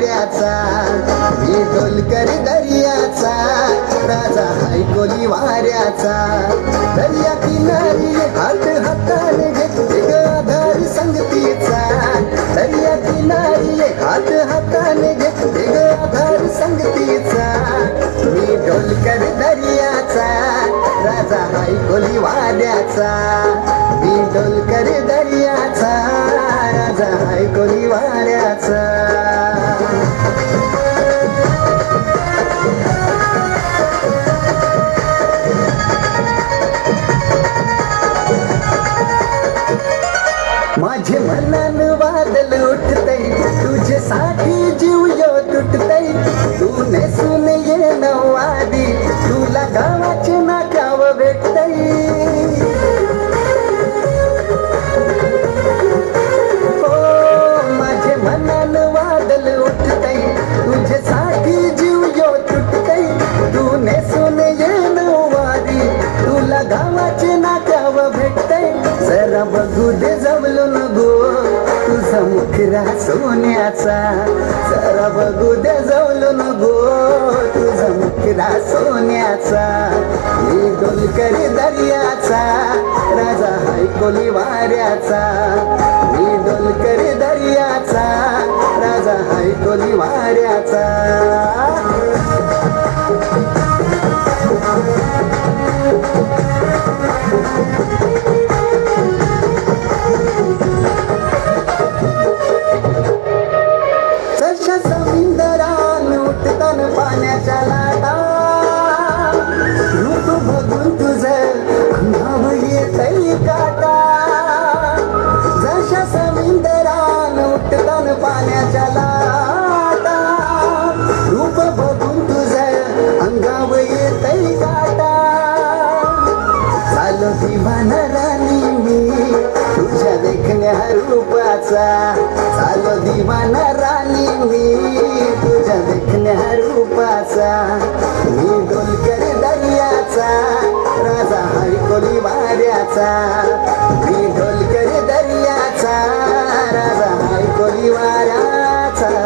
वाऱ्याचा, मी डोलकर दर्याचा, राजा हाय कोली वाऱ्याचा. दर्या किनारी हात हाताने घेतले ग आधार संगतीचा, दर्या किनारी हात हाताने घेतले ग आधार संगतीचा. मी डोलकर दर्याचा, राजा हाय कोली वाऱ्याचा, मी डोलकर दर्याचा, राजा हाय कोली वाऱ्याचा. माझे मनान वादल उठतय, तुझ्यासाठी जीव यो तुटतय. तू नेसून ये नवादी, तुला गावाचे नाकाव भेटतय. हो माझे मनान वादल उठतय, तुझ्यासाठी जीव यो तुटतय. तू नेसून ये नवादी, तुला गावाचे नाकाव भेटतय. जरा बघू दे जवळून गो तुझा मुखरा सोन्याचा, जरा बघू दे जवळून गो तुझा मुखरा सोन्याचा. मी डोलकर दर्याचा, राजा हाय कोली वाऱ्याचा, मी डोलकर दर्याचा, राजा हाय कोली वाऱ्याचा. समुद्रान उठतान पाण्याच्या लाटा, रूप बघून तुझं अंगावर येतय काटा. जशा समुद्रान उठतान पाण्याच्या लाटा, रूप बघून तुझं अंगावर येतय काटा. चालो दिवाना राणी मी तुझ्या देखण्या रूपाचा, चालो दिवाना राणी मी तुझ्या देखण्या रूपाचा. मी डोलकर दर्याचा, राजा हाय कोली वाऱ्याचा, मी डोलकर दर्याचा, राजा हाय कोली वाऱ्याचा.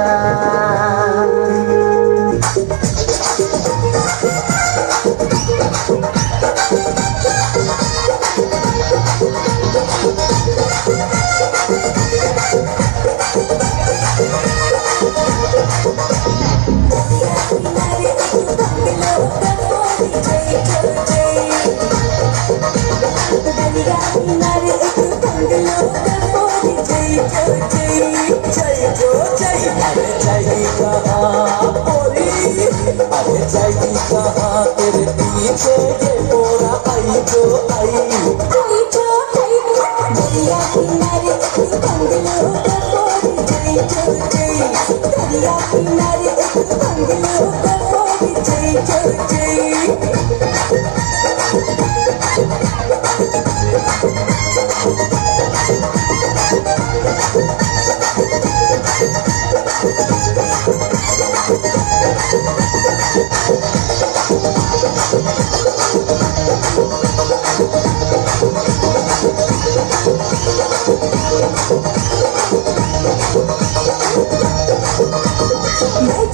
तेरे पीछे ये बोरा आई जो आई जो दरिया किनारे बंगलो का बोरी जय दरिया किनारे बंगलो का बोरी जय मैं